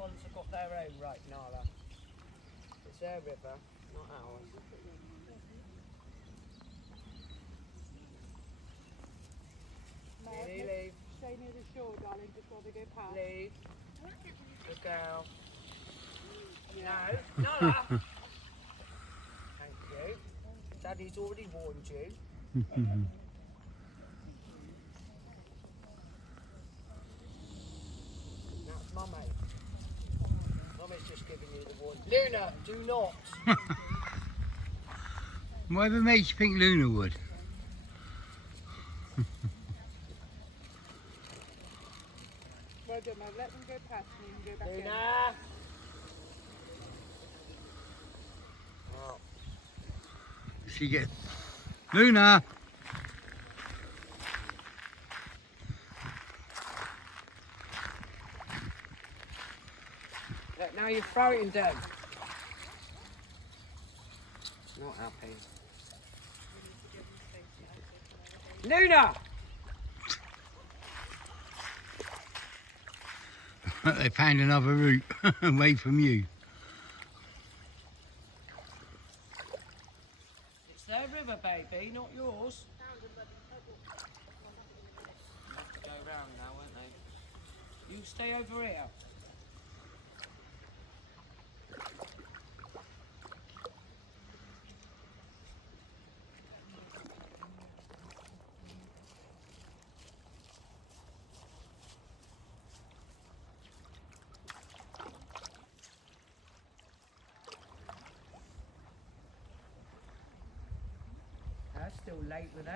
swans have got their own right, Nala. It's their river, not ours. Leave. Stay near the shore, darling, just while they go past. Leave. Good girl. No, Nala. Thank you. Daddy's already warned you. That's Mummy. Mummy's just giving you the warning. Luna, do not. Whatever makes you think Luna would. Well done, Mum. Let them go past and you can go back Luna. Oh. She gets Luna. Look, now you're frightened them. Not happy. Luna! They found another route away from you. It's their river, baby, not yours. They'll have to go round now, won't they? You stay over here. That's still late with that.